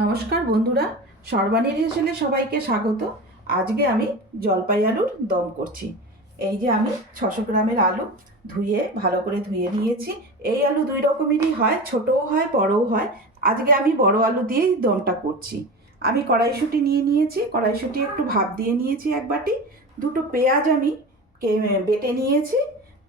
নমস্কার বন্ধুরা সর্বাণীর হেসেলে সবাইকে স্বাগত। আজকে আমি জলপাই আলুর দম করছি। এই যে আমি ছশো গ্রামের আলু ধুয়ে, ভালো করে ধুয়ে নিয়েছি। এই আলু দুই রকমেরই হয়, ছোটও হয়, বড়ও হয়। আজকে আমি বড় আলু দিয়েই দমটা করছি। আমি কড়াইশুঁটি নিয়ে নিয়েছি, কড়াইশুঁটি একটু ভাপ দিয়ে নিয়েছি এক বাটি। দুটো পেঁয়াজ আমি বেটে নিয়েছি,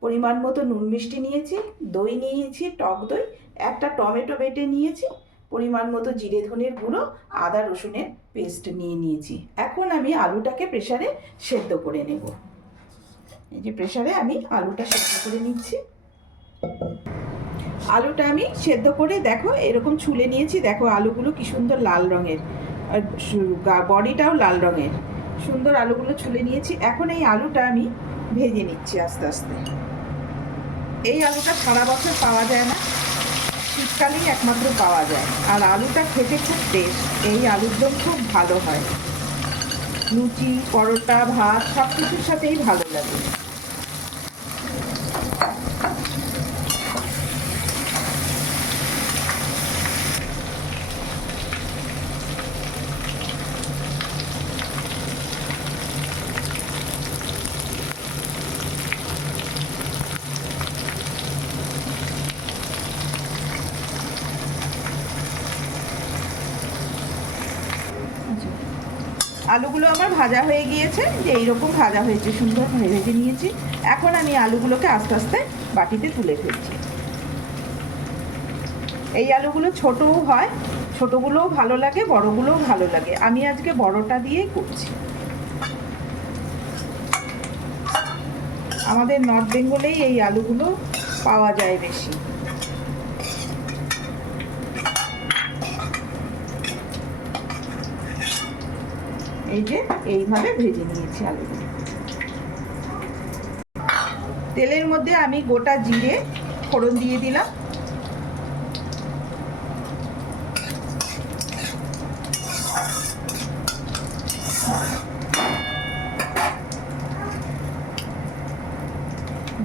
পরিমাণ মতো নুন মিষ্টি নিয়েছি, দই নিয়েছি, টক দই একটা টমেটো বেটে নিয়েছি, পরিমাণ মতো জিরে ধনের গুঁড়ো, আদা রসুনের পেস্ট নিয়ে নিয়েছি। এখন আমি আলুটাকে প্রেসারে সেদ্ধ করে নেব। এই যে প্রেসারে আমি আলুটা সেদ্ধ করে নিচ্ছি। আলুটা আমি সেদ্ধ করে দেখো, এরকম ছুলে নিয়েছি, দেখো আলুগুলো কি সুন্দর লাল রঙের। আর বডিটাও লাল রঙের। সুন্দর আলুগুলো ছুলে নিয়েছি। এখন এই আলুটা আমি ভেজে নিচ্ছি আস্তে আস্তে। এই আলুটা সারা বছর পাওয়া যায় না। শীতকালেই একমাত্র পাওয়া যায়। আর আলুটা খেতে খুব টেস্ট এই আলুর খুব ভালো হয়। লুচি, পরোটা, ভাত সব কিছুর সাথেই ভালো লাগে। আলুগুলো আমার ভাজা হয়ে গিয়েছে, যে এইরকম ভাজা হয়েছে, সুন্দর ভেজে নিয়েছি। এখন আমি আলুগুলোকে আস্তে আস্তে বাটিতে তুলে ফেলছি। এই আলুগুলো ছোটও হয়, ছোটগুলোও ভালো লাগে, বড়গুলোও ভালো লাগে। আমি আজকে বড়টা দিয়েই করছি। আমাদের নর্থ বেঙ্গলেই এই আলুগুলো পাওয়া যায় বেশি। এই যে, এইভাবে ভেজে নিয়েছি আলুগুলো তেলের মধ্যে আমি গোটা জিরে, ফোড়ন দিয়ে দিলাম।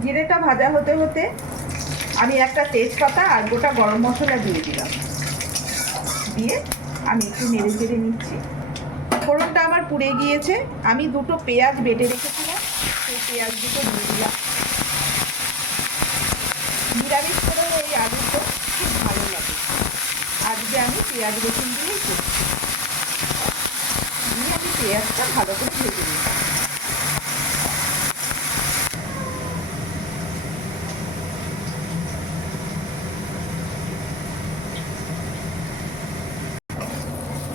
জিরেটা ভাজা হতে হতে আমি একটা তেজপাতা আর গোটা গরম মশলা দিয়ে দিলাম। দিয়ে আমি একটু নেড়ে চেড়ে নিচ্ছি। ফোড়নটা আমার পুড়ে গিয়েছে। আমি দুটো পেঁয়াজ বেটে রেখেছিলাম। সেই পেঁয়াজ দুটো দিয়ে দিলাম। নিরামিষ করে এই আলুটা খুব ভালো লাগে। আজকে আমি পেঁয়াজ রসুন দিয়েই দিয়ে আমি পেঁয়াজটা ভালো করে ভেজে নিলাম।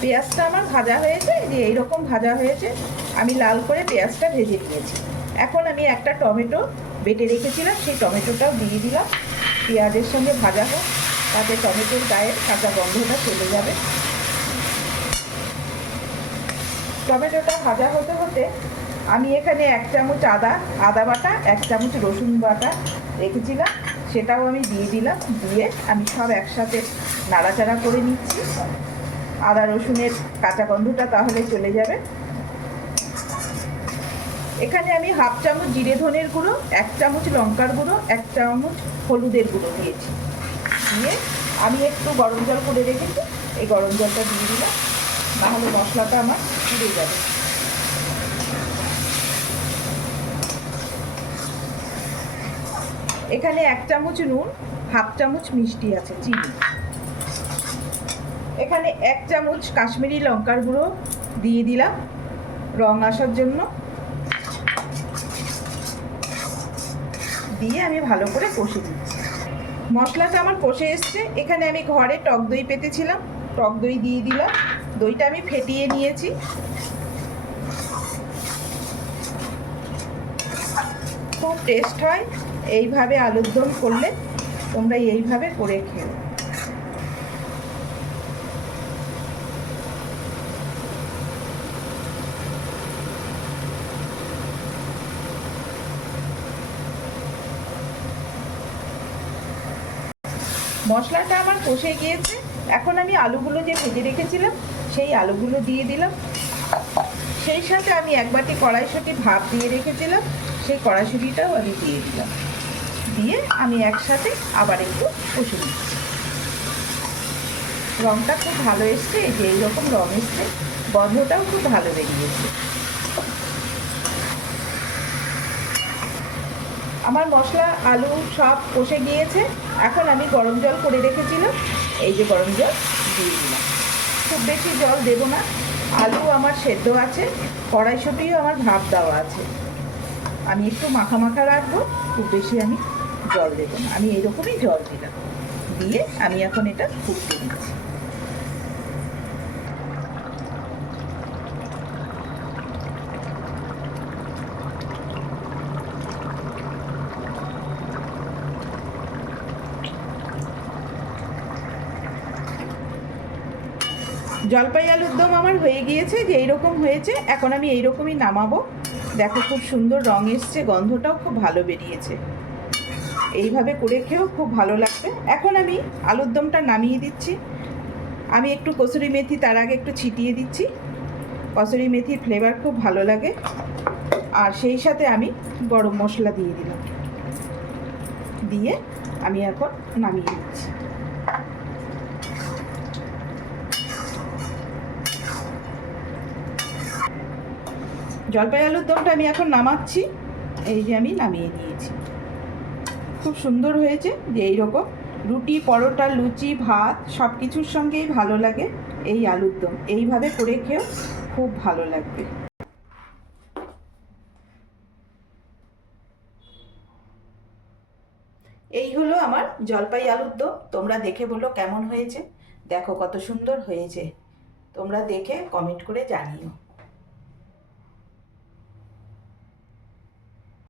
পেঁয়াজটা আমার ভাজা হয়েছে যে এইরকম ভাজা হয়েছে, আমি লাল করে পেঁয়াজটা ভেজে নিয়েছি। এখন আমি একটা টমেটো বেটে রেখেছিলাম, সেই টমেটোটাও দিয়ে দিলাম। পেঁয়াজের সঙ্গে ভাজা হোক, তাতে টমেটোর গায়ের কাঁচা গন্ধটা চলে যাবে। টমেটোটা ভাজা হতে হতে আমি এখানে এক চামচ আদা আদা বাটা, এক চামচ রসুন বাটা রেখেছিলাম। সেটাও আমি দিয়ে দিলাম, দিয়ে আমি সব একসাথে নাড়াচাড়া করে নিচ্ছি। আদা রসুনের কাঁচা গন্ধটা তাহলে চলে যাবে। এখানে আমি হাফ চামচ জিরে ধনের গুঁড়ো, এক চামচ লঙ্কার গুঁড়ো, এক চামচ হলুদের গুঁড়ো দিয়েছি। দিয়ে আমি একটু গরম জল করে রেখেছি এই গরম জলটা দিয়ে দিলাম। তাহলে মশলাটা আমার পুড়ে যাবে। এখানে এক চামচ নুন, হাফ চামচ মিষ্টি আছে, চিনি। এখানে এক চামচ কাশ্মীরি লঙ্কার গুঁড়ো দিয়ে দিলাম রং আসার জন্য। দিয়ে আমি ভালো করে কষে দিচ্ছি মশলাটা আমার কষে এসছে। এখানে আমি ঘরে টক দই পেতেছিলাম। টক দই দিয়ে দিলাম। দইটা আমি ফেটিয়ে নিয়েছি। খুব টেস্ট হয়। এইভাবে আলুর দম করলে তোমরা এইভাবে করে খেও মশলাটা আমার কষে গিয়েছে। এখন আমি আলুগুলো যে ভেজে রেখেছিলাম, সেই আলুগুলো দিয়ে দিলাম। সেই সাথে আমি এক বাটি কড়াইশুঁটি ভাপ দিয়ে রেখেছিলাম। সেই কড়াইশুঁটিটাও আমি দিয়ে দিলাম। দিয়ে আমি একসাথে আবার একটু কষে দিচ্ছি রঙটা খুব ভালো এসছে, এই যে এইরকম রঙ এসছে, গন্ধটাও খুব ভালো বেরিয়েছে। আমার মশলা, আলু সব কষে গিয়েছে। এখন আমি গরম জল করে রেখেছিলাম। এই যে গরম জল দিয়ে দিলাম। খুব বেশি জল দেবো না। আলু আমার সেদ্ধ আছে। কড়াইশুটিও আমার ভাপ দেওয়া আছে। আমি একটু মাখা মাখা রাখব। খুব বেশি আমি জল দেবো না। আমি এইরকমই জল দিলাম। দিয়ে আমি এখন এটা ফুটতে দিচ্ছি। জলপাই আলুর দম আমার হয়ে গিয়েছে যে এইরকম হয়েছে, এখন আমি এইরকমই নামাবো। দেখো খুব সুন্দর রং এসছে, গন্ধটাও খুব ভালো বেরিয়েছে। এইভাবে করে খেয়েও খুব ভালো লাগবে। এখন আমি আলুর দমটা নামিয়ে দিচ্ছি। আমি একটু কসুরি মেথি তার আগে একটু ছিটিয়ে দিচ্ছি। কসুরি মেথির ফ্লেভার খুব ভালো লাগে। আর সেই সাথে আমি গরম মশলা দিয়ে দিলাম। দিয়ে আমি এখন নামিয়ে দিচ্ছি। জলপাই আলুর দমটা আমি এখন নামাচ্ছি। এই যে আমি নামিয়ে নিয়েছি। খুব সুন্দর হয়েছে যে এইরকম রুটি, পরোটা, লুচি, ভাত সব কিছুর সঙ্গেই ভালো লাগে এই আলুর দম। এইভাবে করে খেয়েও খুব ভালো লাগবে। এই হলো আমার জলপাই আলুর দম। তোমরা দেখে বলো কেমন হয়েছে। দেখো কত সুন্দর হয়েছে। তোমরা দেখে কমেন্ট করে জানিও।